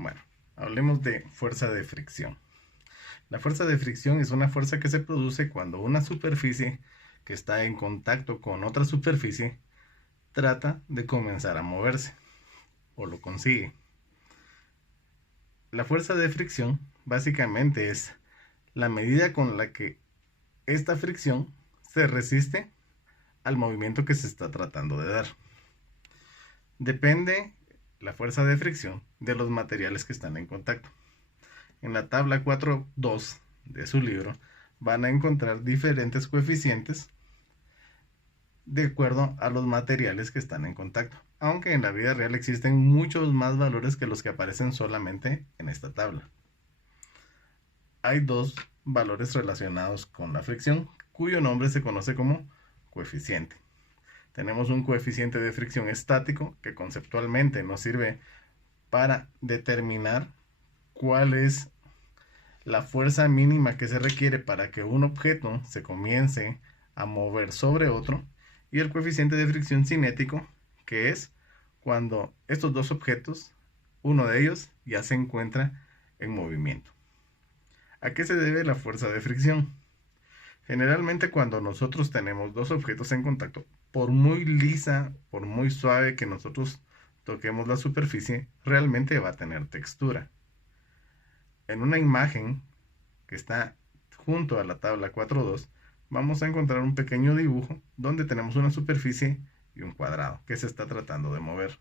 Bueno, hablemos de fuerza de fricción. La fuerza de fricción es una fuerza que se produce cuando una superficie que está en contacto con otra superficie trata de comenzar a moverse o lo consigue. La fuerza de fricción básicamente es la medida con la que esta fricción se resiste al movimiento que se está tratando de dar. Depende la fuerza de fricción de los materiales que están en contacto. En la tabla 4.2 de su libro van a encontrar diferentes coeficientes de acuerdo a los materiales que están en contacto, aunque en la vida real existen muchos más valores que los que aparecen solamente en esta tabla. Hay dos valores relacionados con la fricción, cuyo nombre se conoce como coeficiente. Tenemos un coeficiente de fricción estático que conceptualmente nos sirve para determinar cuál es la fuerza mínima que se requiere para que un objeto se comience a mover sobre otro, y el coeficiente de fricción cinético, que es cuando estos dos objetos, uno de ellos ya se encuentra en movimiento. ¿A qué se debe la fuerza de fricción? Generalmente cuando nosotros tenemos dos objetos en contacto, por muy lisa, por muy suave que nosotros toquemos la superficie, realmente va a tener textura. En una imagen que está junto a la tabla 4.2, vamos a encontrar un pequeño dibujo donde tenemos una superficie y un cuadrado que se está tratando de mover.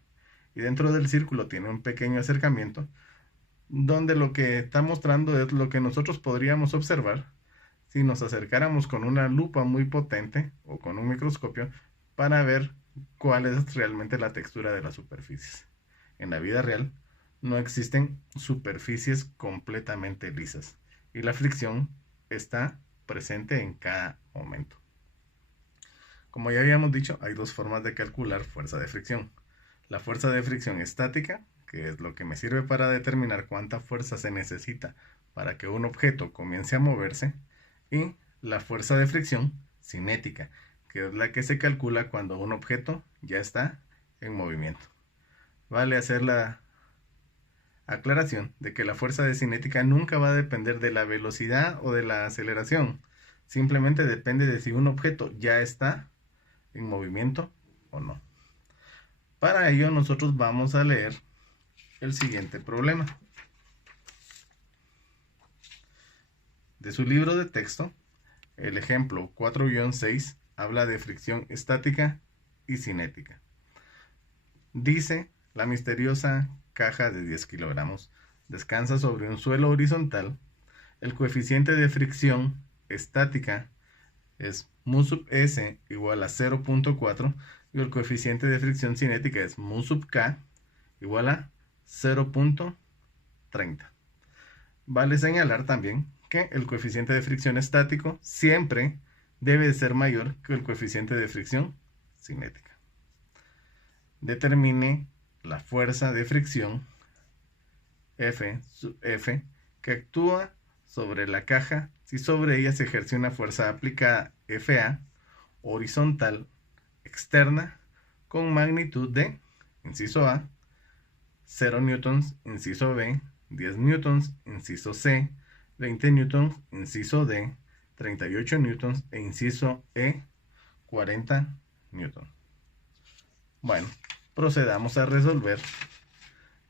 Y dentro del círculo tiene un pequeño acercamiento donde lo que está mostrando es lo que nosotros podríamos observar si nos acercáramos con una lupa muy potente o con un microscopio para ver cuál es realmente la textura de las superficies. En la vida real no existen superficies completamente lisas y la fricción está presente en cada momento. Como ya habíamos dicho, hay dos formas de calcular fuerza de fricción. La fuerza de fricción estática, que es lo que me sirve para determinar cuánta fuerza se necesita para que un objeto comience a moverse, y la fuerza de fricción cinética, que es la que se calcula cuando un objeto ya está en movimiento. Vale hacer la aclaración de que la fuerza de cinética nunca va a depender de la velocidad o de la aceleración, simplemente depende de si un objeto ya está en movimiento o no. Para ello nosotros vamos a leer el siguiente problema. De su libro de texto, el ejemplo 4-6 habla de fricción estática y cinética. Dice: la misteriosa caja de 10 kilogramos descansa sobre un suelo horizontal. El coeficiente de fricción estática es mu sub s igual a 0.4 y el coeficiente de fricción cinética es mu sub k igual a 0.30. Vale señalar también que el coeficiente de fricción estático siempre debe ser mayor que el coeficiente de fricción cinética. Determine la fuerza de fricción F que actúa sobre la caja si sobre ella se ejerce una fuerza aplicada FA horizontal externa con magnitud de, inciso A, 0 newtons, inciso B, 10 newtons, inciso C, 20 newtons, inciso D, 38 newtons e inciso E, 40 newtons. Bueno, procedamos a resolver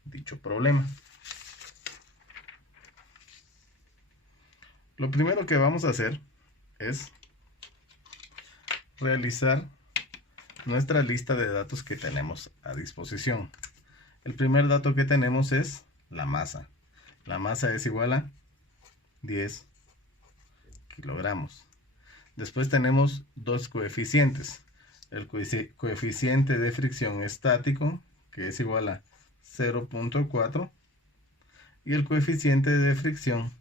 dicho problema. Lo primero que vamos a hacer es realizar nuestra lista de datos que tenemos a disposición. El primer dato que tenemos es la masa. La masa es igual a 10 kilogramos. Después tenemos dos coeficientes. El coeficiente de fricción estático, que es igual a 0.4, y el coeficiente de fricción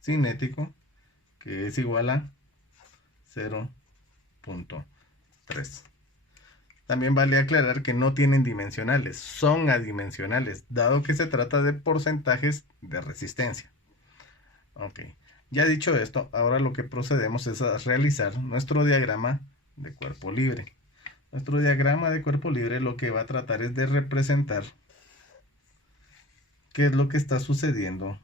cinético, que es igual a 0.3. También vale aclarar que no tienen dimensionales, son adimensionales, dado que se trata de porcentajes de resistencia. Ok, ya dicho esto, ahora lo que procedemos es a realizar nuestro diagrama de cuerpo libre. Nuestro diagrama de cuerpo libre lo que va a tratar es de representar qué es lo que está sucediendo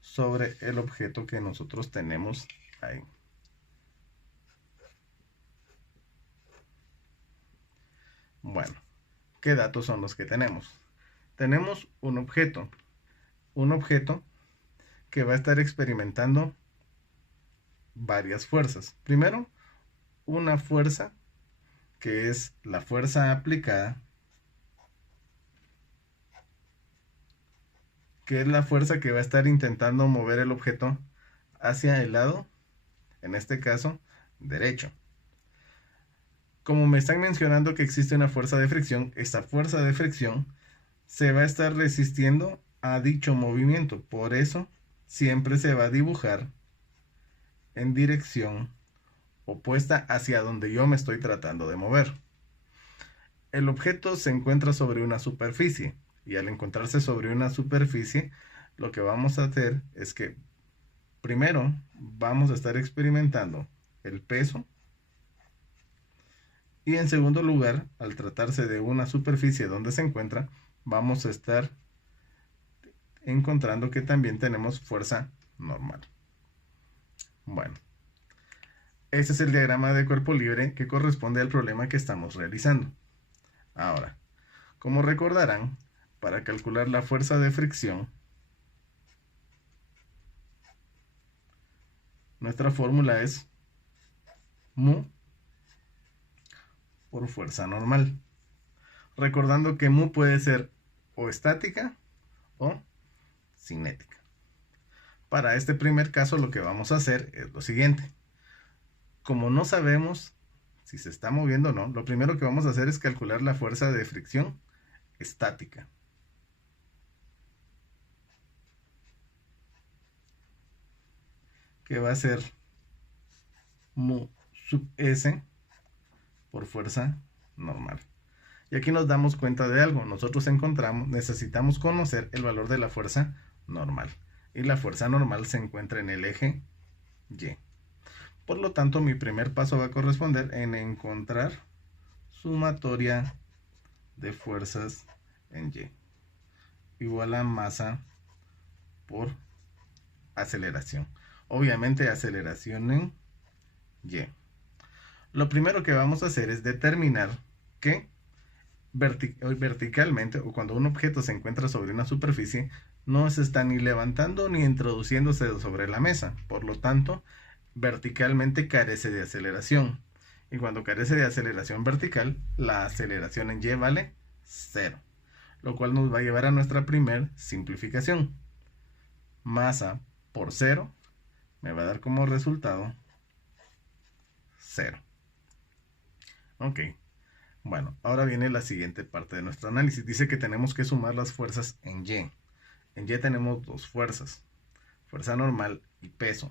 sobre el objeto que nosotros tenemos ahí. Bueno, ¿qué datos son los que tenemos? Tenemos un objeto que va a estar experimentando varias fuerzas. Primero, una fuerza que es la fuerza aplicada, que es la fuerza que va a estar intentando mover el objeto hacia el lado, en este caso, derecho. Como me están mencionando que existe una fuerza de fricción, esta fuerza de fricción se va a estar resistiendo a dicho movimiento. Por eso, siempre se va a dibujar en dirección opuesta hacia donde yo me estoy tratando de mover. El objeto se encuentra sobre una superficie y al encontrarse sobre una superficie, lo que vamos a hacer es que primero vamos a estar experimentando el peso y en segundo lugar, al tratarse de una superficie donde se encuentra, vamos a estar encontrando que también tenemos fuerza normal. Bueno, ese es el diagrama de cuerpo libre que corresponde al problema que estamos realizando. Ahora, como recordarán, para calcular la fuerza de fricción, nuestra fórmula es mu por fuerza normal. Recordando que mu puede ser o estática o cinética. Para este primer caso lo que vamos a hacer es lo siguiente. Como no sabemos si se está moviendo o no, lo primero que vamos a hacer es calcular la fuerza de fricción estática. Que va a ser mu sub s por fuerza normal. Y aquí nos damos cuenta de algo. Nosotros necesitamos conocer el valor de la fuerza normal. Y la fuerza normal se encuentra en el eje Y. Por lo tanto, mi primer paso va a corresponder en encontrar sumatoria de fuerzas en Y. Igual a masa por aceleración. Obviamente aceleración en Y. Lo primero que vamos a hacer es determinar que verticalmente o cuando un objeto se encuentra sobre una superficie no se está ni levantando ni introduciéndose sobre la mesa. Por lo tanto, verticalmente carece de aceleración. Y cuando carece de aceleración vertical, la aceleración en Y vale 0. Lo cual nos va a llevar a nuestra primer simplificación. Masa por 0 me va a dar como resultado 0. Ok. Bueno, ahora viene la siguiente parte de nuestro análisis. Dice que tenemos que sumar las fuerzas en Y. En Y tenemos dos fuerzas. Fuerza normal y peso.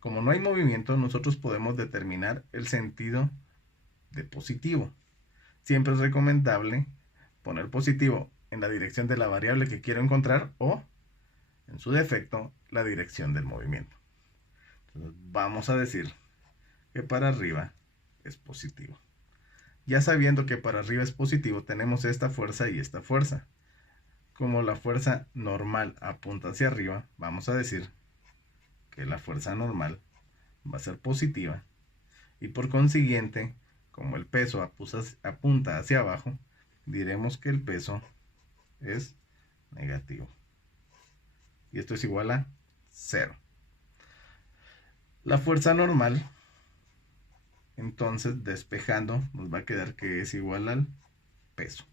Como no hay movimiento, nosotros podemos determinar el sentido de positivo. Siempre es recomendable poner positivo en la dirección de la variable que quiero encontrar o, en su defecto, la dirección del movimiento. Entonces, vamos a decir que para arriba es positivo. Ya sabiendo que para arriba es positivo, tenemos esta fuerza y esta fuerza. Como la fuerza normal apunta hacia arriba, vamos a decir que la fuerza normal va a ser positiva. Y por consiguiente, como el peso apunta hacia abajo, diremos que el peso es negativo. Y esto es igual a 0. La fuerza normal, entonces, despejando, nos va a quedar que es igual al peso.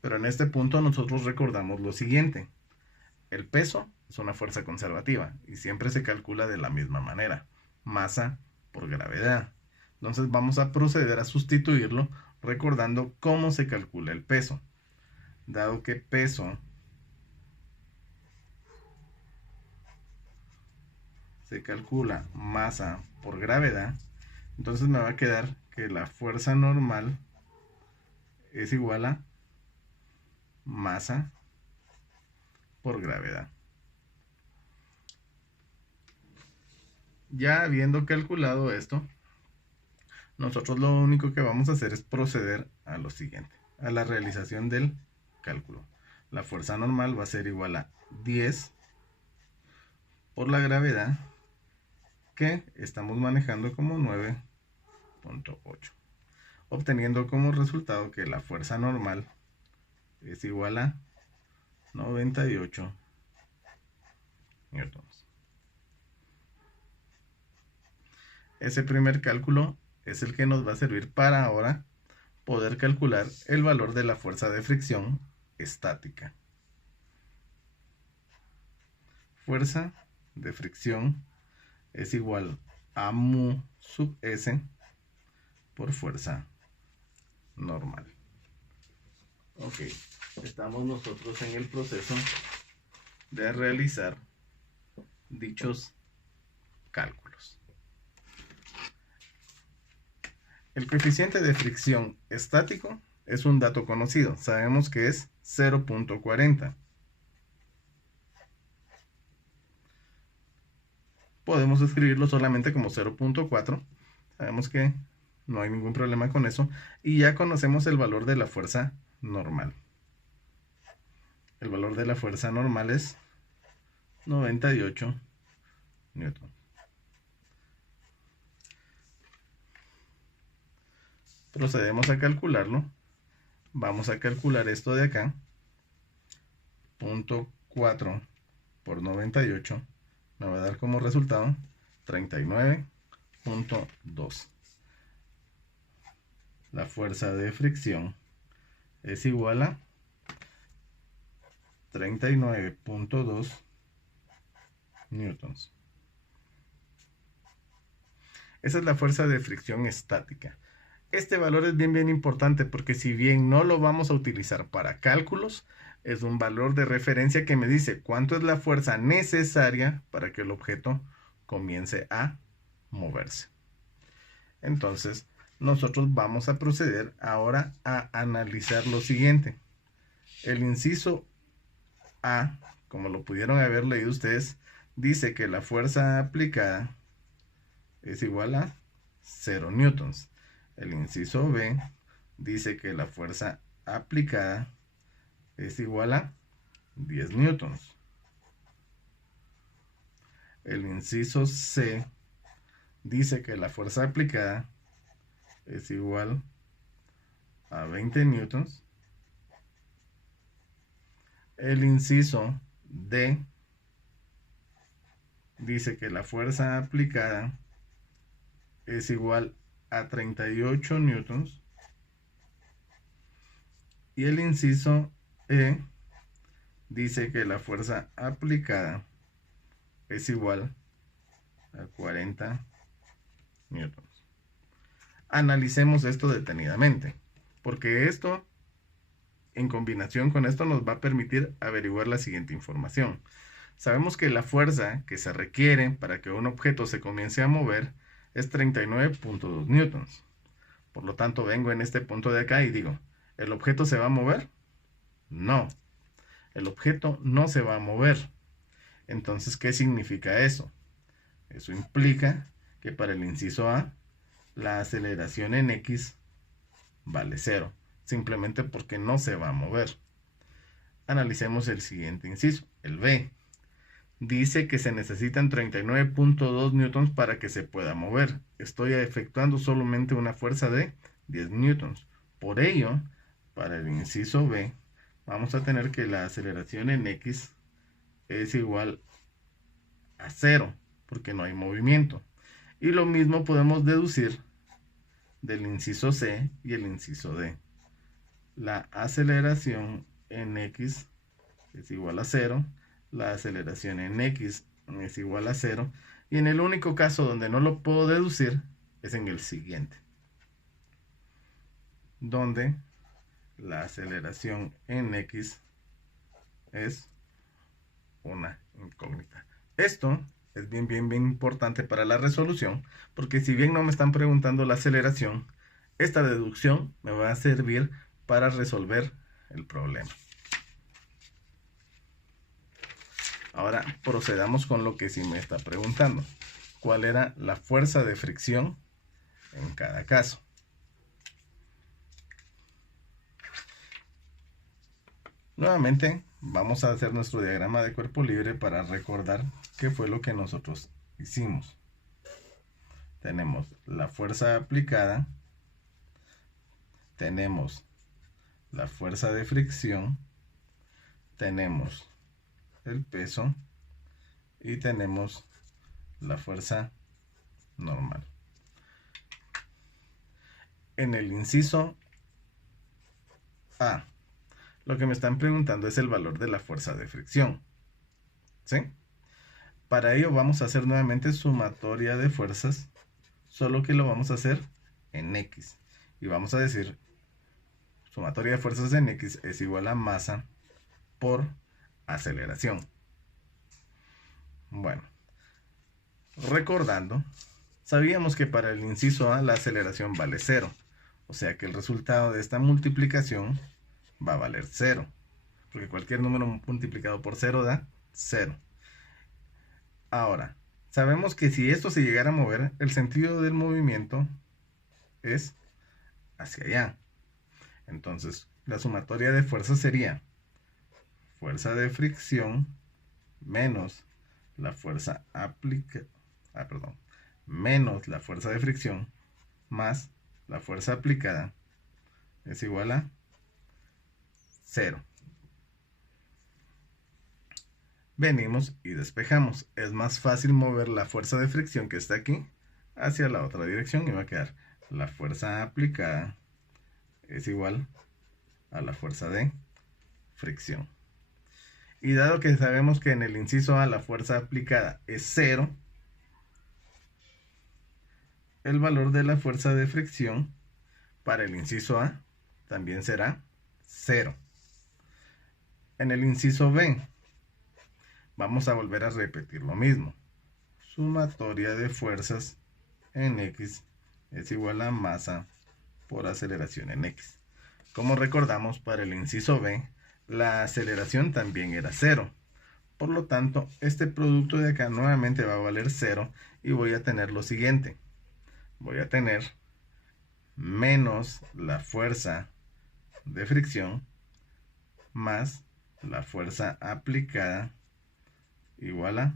Pero en este punto nosotros recordamos lo siguiente. El peso es una fuerza conservativa y siempre se calcula de la misma manera. Masa por gravedad. Entonces vamos a proceder a sustituirlo recordando cómo se calcula el peso. Dado que peso se calcula masa por gravedad, entonces me va a quedar que la fuerza normal es igual a masa por gravedad. Ya habiendo calculado esto, nosotros lo único que vamos a hacer es proceder a lo siguiente, a la realización del cálculo. la fuerza normal va a ser igual a 10 por la gravedad, que estamos manejando como 9.8, obteniendo como resultado que la fuerza normal es igual a 98 newtons. Ese primer cálculo es el que nos va a servir para ahora poder calcular el valor de la fuerza de fricción estática. Fuerza de fricción es igual a mu sub s por fuerza normal. Ok, estamos nosotros en el proceso de realizar dichos cálculos. El coeficiente de fricción estático es un dato conocido. Sabemos que es 0.40. Podemos escribirlo solamente como 0.4. Sabemos que no hay ningún problema con eso. Y ya conocemos el valor de la fuerza normal. El valor de la fuerza normal es 98 newton. Procedemos a calcularlo. Vamos a calcular esto de acá. 0.4 por 98 me va a dar como resultado 39.2. La fuerza de fricción es igual a 39.2 newtons. Esa es la fuerza de fricción estática. Este valor es bien importante porque si bien no lo vamos a utilizar para cálculos, es un valor de referencia que me dice cuánto es la fuerza necesaria para que el objeto comience a moverse. Entonces, nosotros vamos a proceder ahora a analizar lo siguiente. El inciso A, como lo pudieron haber leído ustedes, dice que la fuerza aplicada es igual a 0 newtons. El inciso B dice que la fuerza aplicada es igual a 10 newtons. El inciso C dice que la fuerza aplicada es igual a 20 newtons. El inciso D dice que la fuerza aplicada es igual a 38 newtons. Y el inciso E dice que la fuerza aplicada es igual a 40 newtons. Analicemos esto detenidamente, porque esto, en combinación con esto, nos va a permitir averiguar la siguiente información. Sabemos que la fuerza que se requiere para que un objeto se comience a mover es 39.2 newtons. Por lo tanto, vengo en este punto de acá y digo, ¿el objeto se va a mover? No, el objeto no se va a mover. Entonces, ¿qué significa eso? Eso implica que para el inciso A, la aceleración en X vale 0, simplemente porque no se va a mover. Analicemos el siguiente inciso, el B. Dice que se necesitan 39.2 newtons para que se pueda mover. Estoy efectuando solamente una fuerza de 10 newtons. Por ello, para el inciso B, vamos a tener que la aceleración en X es igual a 0, porque no hay movimiento. Y lo mismo podemos deducir del inciso C y el inciso D. La aceleración en X es igual a 0, la aceleración en X es igual a 0, y en el único caso donde no lo puedo deducir es en el siguiente, donde la aceleración en X es una incógnita. Esto es bien importante para la resolución, porque si bien no me están preguntando la aceleración, esta deducción me va a servir para resolver el problema. Ahora procedamos con lo que sí me está preguntando. ¿Cuál era la fuerza de fricción en cada caso? Nuevamente vamos a hacer nuestro diagrama de cuerpo libre para recordar qué fue lo que nosotros hicimos. Tenemos la fuerza aplicada, tenemos la fuerza de fricción, tenemos el peso y tenemos la fuerza normal. En el inciso A, lo que me están preguntando es el valor de la fuerza de fricción, ¿sí? Para ello vamos a hacer nuevamente sumatoria de fuerzas, solo que lo vamos a hacer en X. Y vamos a decir, sumatoria de fuerzas en X es igual a masa por aceleración. Bueno, recordando, sabíamos que para el inciso A la aceleración vale 0. O sea que el resultado de esta multiplicación va a valer 0. Porque cualquier número multiplicado por 0 da 0. Ahora, sabemos que si esto se llegara a mover, el sentido del movimiento es hacia allá. Entonces, la sumatoria de fuerzas sería fuerza de fricción menos la fuerza menos la fuerza de fricción más la fuerza aplicada es igual a 0. Venimos y despejamos. Es más fácil mover la fuerza de fricción que está aquí hacia la otra dirección y va a quedar la fuerza aplicada es igual a la fuerza de fricción. Y dado que sabemos que en el inciso A la fuerza aplicada es 0, el valor de la fuerza de fricción para el inciso A también será 0. En el inciso B vamos a volver a repetir lo mismo. Sumatoria de fuerzas en X es igual a masa por aceleración en X. Como recordamos, para el inciso B, la aceleración también era 0. Por lo tanto, este producto de acá nuevamente va a valer 0 y voy a tener lo siguiente. Voy a tener menos la fuerza de fricción más la fuerza aplicada igual a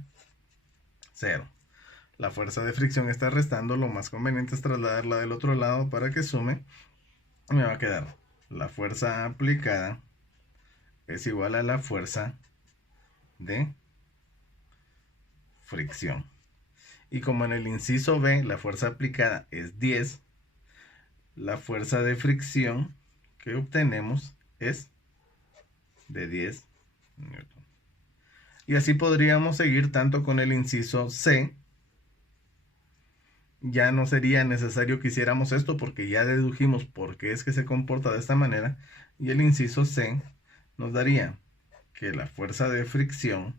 0. La fuerza de fricción está restando, lo más conveniente es trasladarla del otro lado para que sume. Me va a quedar la fuerza aplicada es igual a la fuerza de fricción. Y como en el inciso B la fuerza aplicada es 10, la fuerza de fricción que obtenemos es de 10 newton. Y así podríamos seguir tanto con el inciso C. Ya no sería necesario que hiciéramos esto porque ya dedujimos por qué es que se comporta de esta manera. Y el inciso C nos daría que la fuerza de fricción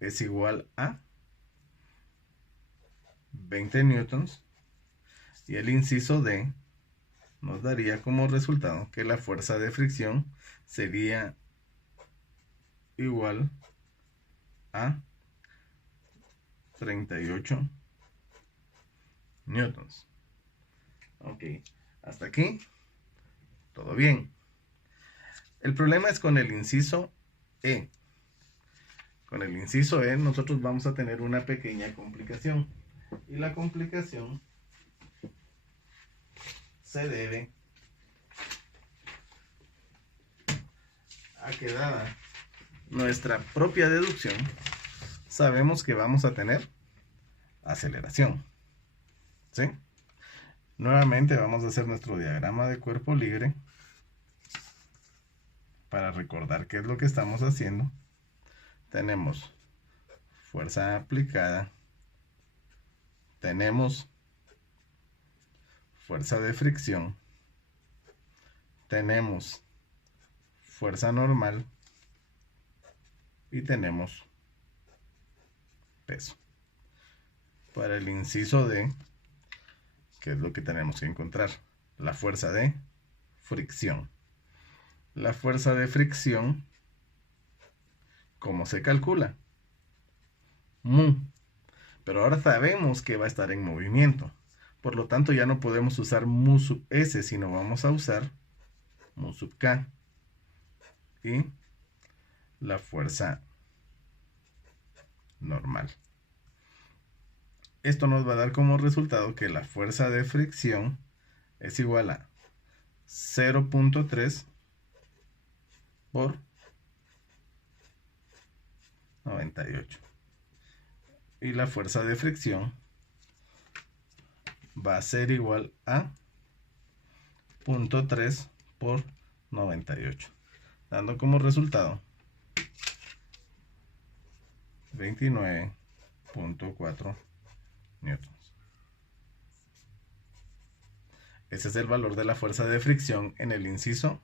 es igual a 20 newtons. Y el inciso D nos daría como resultado que la fuerza de fricción sería igual a 38 newtons. Ok, hasta aquí todo bien. El problema es con el inciso E. Con el inciso E nosotros vamos a tener una pequeña complicación. Y la complicación se debe a que dada nuestra propia deducción, sabemos que vamos a tener aceleración. ¿Sí? Nuevamente vamos a hacer nuestro diagrama de cuerpo libre para recordar qué es lo que estamos haciendo. Tenemos fuerza aplicada, tenemos fuerza de fricción, tenemos fuerza normal y tenemos peso. Para el inciso D, ¿qué es lo que tenemos que encontrar? La fuerza de fricción. La fuerza de fricción, ¿cómo se calcula? Mu. Pero ahora sabemos que va a estar en movimiento. Por lo tanto, ya no podemos usar mu sub S, sino vamos a usar mu sub K. y la fuerza normal. Esto nos va a dar como resultado que la fuerza de fricción es igual a 0.3 por 98. Y la fuerza de fricción va a ser igual a 0.3 por 98, dando como resultado 29.4 newtons. Ese es el valor de la fuerza de fricción en el inciso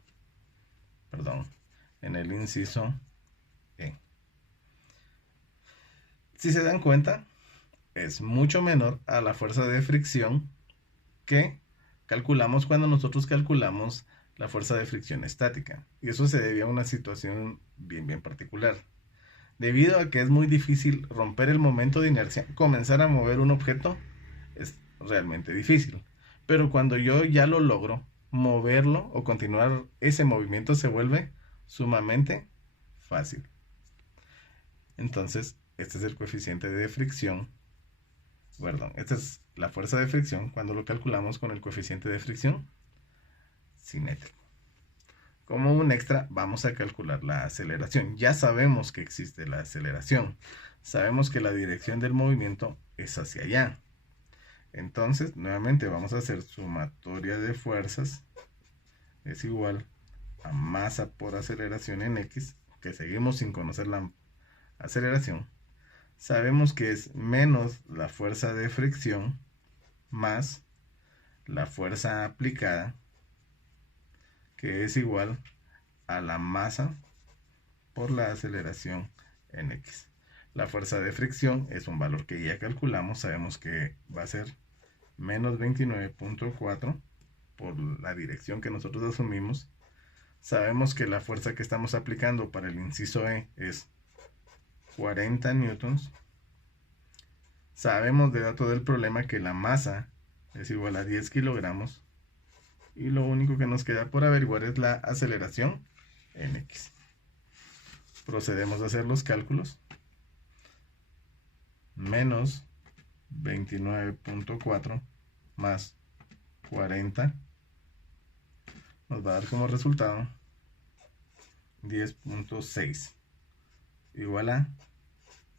E. Si se dan cuenta, es mucho menor a la fuerza de fricción que calculamos cuando nosotros calculamos la fuerza de fricción estática. Y eso se debe a una situación bien particular. Debido a que es muy difícil romper el momento de inercia, comenzar a mover un objeto es realmente difícil. Pero cuando yo ya lo logro, moverlo o continuar ese movimiento se vuelve sumamente fácil. Entonces, este es el coeficiente de fricción. Perdón, esta es la fuerza de fricción cuando lo calculamos con el coeficiente de fricción cinético. Como un extra, vamos a calcular la aceleración. Ya sabemos que existe la aceleración. Sabemos que la dirección del movimiento es hacia allá. Entonces, nuevamente vamos a hacer sumatoria de fuerzas. Es igual a masa por aceleración en X, que seguimos sin conocer la aceleración. Sabemos que es menos la fuerza de fricción más la fuerza aplicada, que es igual a la masa por la aceleración en X. La fuerza de fricción es un valor que ya calculamos, sabemos que va a ser menos 29.4 por la dirección que nosotros asumimos. Sabemos que la fuerza que estamos aplicando para el inciso E es 40 newtons. Sabemos de dato del problema que la masa es igual a 10 kilogramos. Y lo único que nos queda por averiguar es la aceleración en X. Procedemos a hacer los cálculos. Menos 29.4 más 40 nos va a dar como resultado 10.6 igual a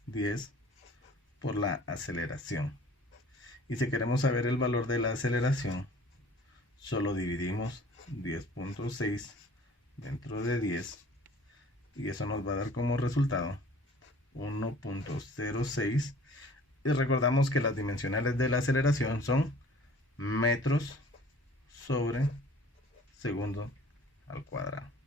10 por la aceleración. Y si queremos saber el valor de la aceleración, solo dividimos 10.6 dentro de 10 y eso nos va a dar como resultado 1.06. Y recordamos que las dimensionales de la aceleración son metros sobre segundo al cuadrado.